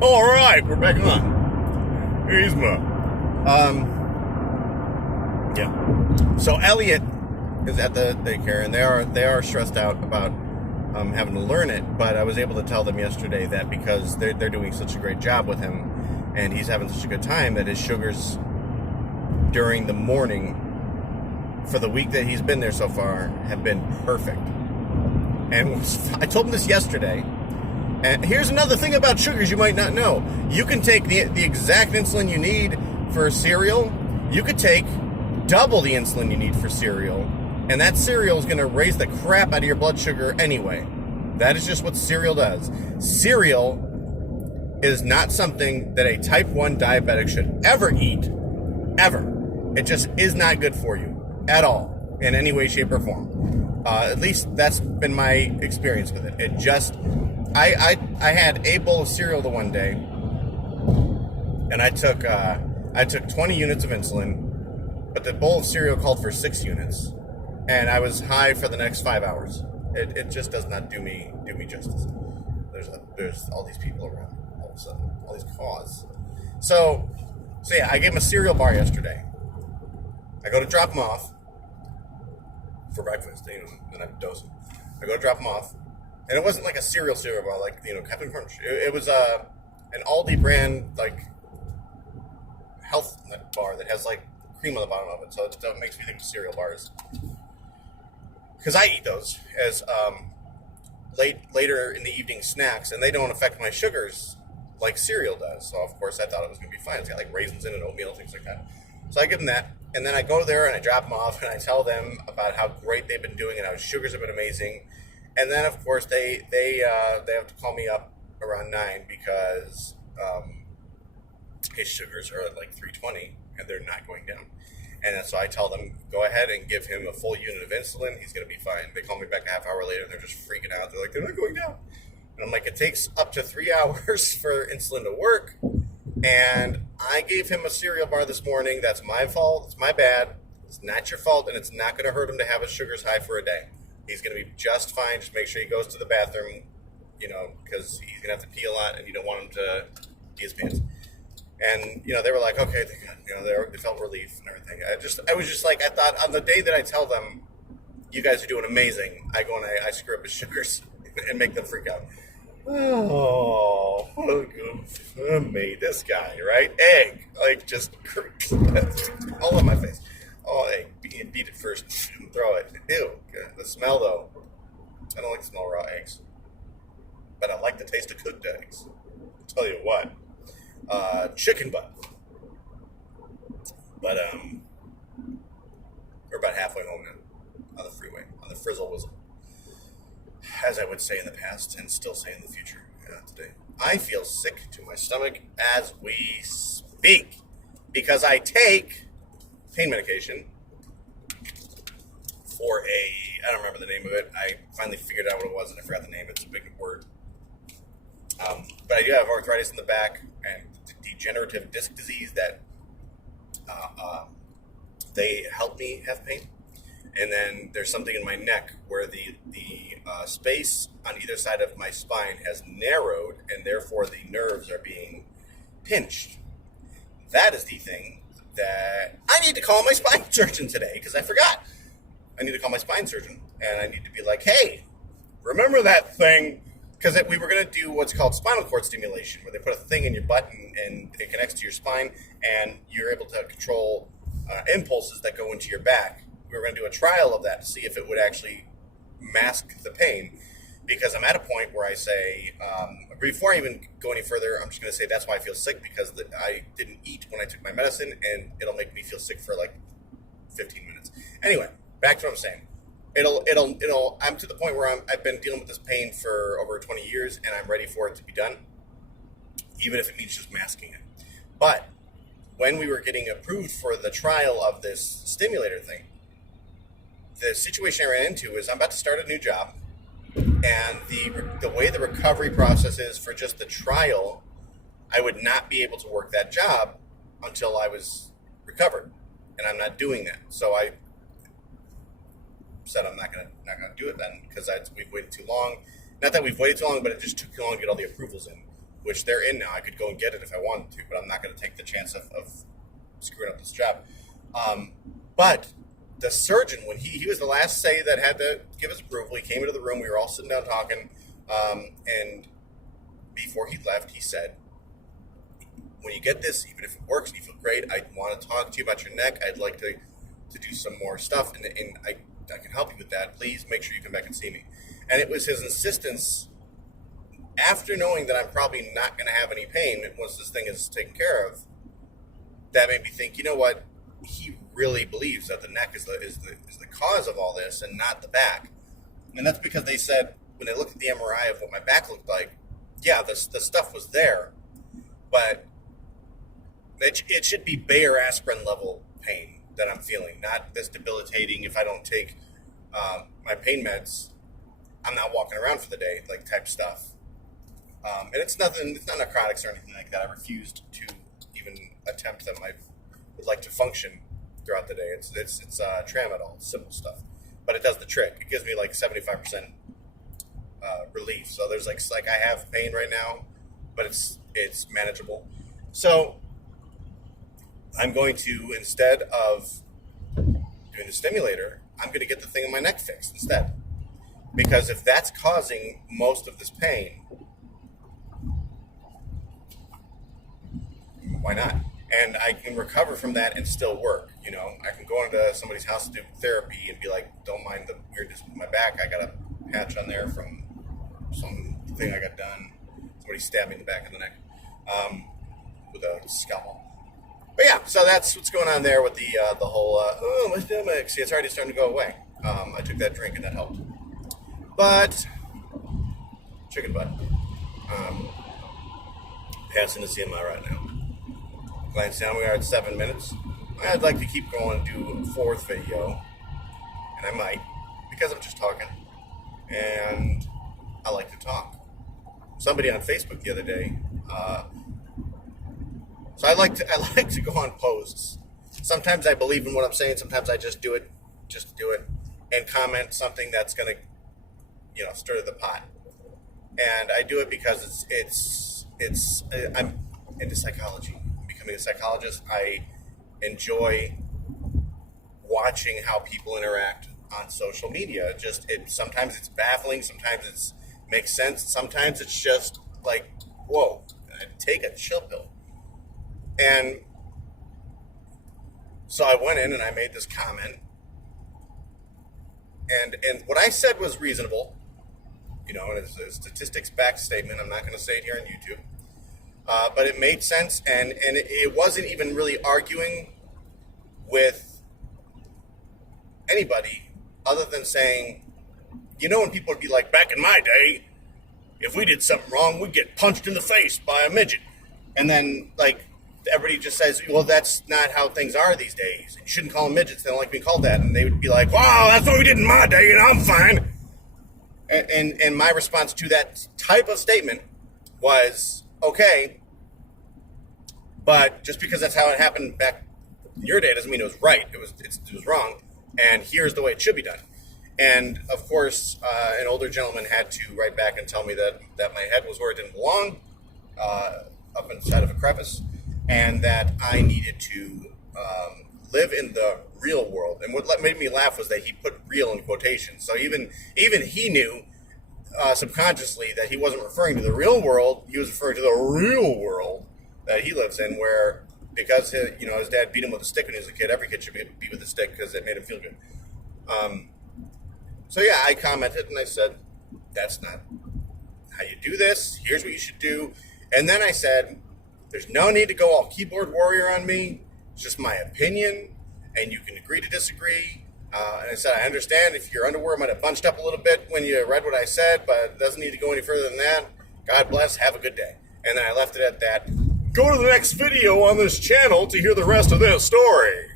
All right, we're back on. Here's Um, yeah. So Elliot is at the daycare, and they are stressed out about having to learn it. But I was able to tell them yesterday that because they're doing such a great job with him, and he's having such a good time, that his sugars during the morning for the week that he's been there so far have been perfect. And I told him this yesterday. And here's another thing about sugars you might not know. You can take the exact insulin you need for cereal. You could take double the insulin you need for cereal. And that cereal is going to raise the crap out of your blood sugar anyway. That is just what cereal does. Cereal is not something that a type 1 diabetic should ever eat. Ever. It just is not good for you at all in any way, shape, or form. At least that's been my experience with it. It just... I had a bowl of cereal the one day, and I took 20 units of insulin, but the bowl of cereal called for 6 units, and I was high for the next 5 hours. It just does not do me justice. There's all these people around all of a sudden, all these cars. So yeah, I gave him a cereal bar yesterday. I go to drop him off for breakfast, and I dose him. I go to drop him off. And it wasn't like a cereal bar, like, Captain Crunch. It was an Aldi brand, like, health nut bar that has, like, cream on the bottom of it. So it makes me think of cereal bars. Because I eat those as later in the evening snacks, and they don't affect my sugars like cereal does. So, of course, I thought it was going to be fine. It's got, like, raisins in it, oatmeal, things like that. So I give them that. And then I go there and I drop them off, and I tell them about how great they've been doing and how sugars have been amazing. And then, of course, they have to call me up around 9 because his sugars are at like 320 and they're not going down. And so I tell them, go ahead and give him a full unit of insulin. He's going to be fine. They call me back a half hour later and they're just freaking out. They're like, they're not going down. And I'm like, it takes up to 3 hours for insulin to work. And I gave him a cereal bar this morning. That's my fault. It's my bad. It's not your fault, and it's not going to hurt him to have his sugars high for a day. He's going to be just fine. Just make sure he goes to the bathroom, because he's going to have to pee a lot, and you don't want him to pee his pants. And, they were like, okay, they felt relief and everything. I was just like, I thought on the day that I tell them, you guys are doing amazing, I go and I screw up his sugars and make them freak out. Oh, what a goof. Made this guy, right? Egg. Like, just all in my face. Oh, egg. Beat it first and throw it. Ew. The smell, though. I don't like the smell of raw eggs. But I like the taste of cooked eggs. I'll tell you what. Chicken butt. But, we're about halfway home now. On the freeway. On the frizzle whistle. As I would say in the past and still say in the future today. I feel sick to my stomach as we speak. Because I take pain medication for I don't remember the name of it. I finally figured out what it was and I forgot the name. It's a big word. But I do have arthritis in the back and degenerative disc disease that they help me have pain. And then there's something in my neck where the space on either side of my spine has narrowed and therefore the nerves are being pinched. That is the thing that I need to call my spine surgeon today because I forgot. I need to call my spine surgeon and I need to be like, hey, remember that thing? Because we were going to do what's called spinal cord stimulation, where they put a thing in your butt and it connects to your spine and you're able to control impulses that go into your back. We were going to do a trial of that to see if it would actually mask the pain. Because I'm at a point where I say, before I even go any further, I'm just going to say that's why I feel sick, because I didn't eat when I took my medicine, and it'll make me feel sick for like 15 minutes. Anyway, back to what I'm saying. I'm to the point where I've been dealing with this pain for over 20 years, and I'm ready for it to be done, even if it means just masking it. But when we were getting approved for the trial of this stimulator thing, the situation I ran into is I'm about to start a new job, and the way the recovery process is for just the trial, I would not be able to work that job until I was recovered, and I'm not doing that. So I said I'm not gonna do it then because we've waited too long. Not that we've waited too long, but it just took too long to get all the approvals in, which they're in now. I could go and get it if I wanted to, but I'm not going to take the chance of screwing up this job. But the surgeon, when he was the last say that had to give his approval, he came into the room. We were all sitting down talking, and before he left, he said, when you get this, even if it works and you feel great, I want to talk to you about your neck. I'd like to do some more stuff, and I can help you with that. Please make sure you come back and see me. And it was his insistence, after knowing that I'm probably not going to have any pain once this thing is taken care of, that made me think, you know what? He really believes that the neck is the cause of all this and not the back. And that's because they said, when they looked at the MRI of what my back looked like, yeah, the stuff was there, but it should be Bayer aspirin level pain that I'm feeling, not this debilitating, if I don't take my pain meds, I'm not walking around for the day, like type stuff. And it's not narcotics or anything like that. I refused to even attempt them. I would like to function throughout the day. It's tramadol, simple stuff, but it does the trick. It gives me like 75% relief. So there's like I have pain right now, but it's manageable. So I'm going to, instead of doing the stimulator, I'm going to get the thing in my neck fixed instead. Because if that's causing most of this pain, why not? And I can recover from that and still work. You know, I can go into somebody's house to do therapy and be like, don't mind the weirdness with my back. I got a patch on there from something I got done. Somebody stabbed me in the back of the neck with a scalpel. But yeah, so that's what's going on there with the whole, my stomach. See, it's already starting to go away. I took that drink and that helped. But, chicken butt. Passing the CMI right now. Glance down, we are at 7 minutes. I'd like to keep going and do a fourth video. And I might, because I'm just talking. And I like to talk. Somebody on Facebook the other day, so I like to go on posts. Sometimes I believe in what I'm saying. Sometimes I just do it, just to do it, and comment something that's gonna, stir the pot. And I do it because I'm into psychology. I'm becoming a psychologist. I enjoy watching how people interact on social media. Sometimes it's baffling. Sometimes it makes sense. Sometimes it's just like, whoa, take a chill pill. And so I went in and I made this comment, and what I said was reasonable, and it's a statistics-backed statement. I'm not going to say it here on YouTube, but it made sense, and it wasn't even really arguing with anybody other than saying, when people would be like, back in my day, if we did something wrong, we'd get punched in the face by a midget, and then everybody just says, well, that's not how things are these days. You shouldn't call them midgets. They don't like being called that. And they would be like, wow, that's what we did in my day, and I'm fine. And my response to that type of statement was, okay, but just because that's how it happened back in your day doesn't mean it was right. It was wrong, and here's the way it should be done. And, of course, an older gentleman had to write back and tell me that my head was where it didn't belong, up inside of a crevice, and that I needed to live in the real world. And what made me laugh was that he put real in quotations. So even he knew subconsciously that he wasn't referring to the real world. He was referring to the real world that he lives in, where because his dad beat him with a stick when he was a kid. Every kid should be beat with a stick because it made him feel good. So yeah, I commented and I said, that's not how you do this. Here's what you should do. And then I said, there's no need to go all keyboard warrior on me. It's just my opinion, and you can agree to disagree. And I said, I understand if your underwear might have bunched up a little bit when you read what I said, but it doesn't need to go any further than that. God bless. Have a good day. And then I left it at that. Go to the next video on this channel to hear the rest of this story.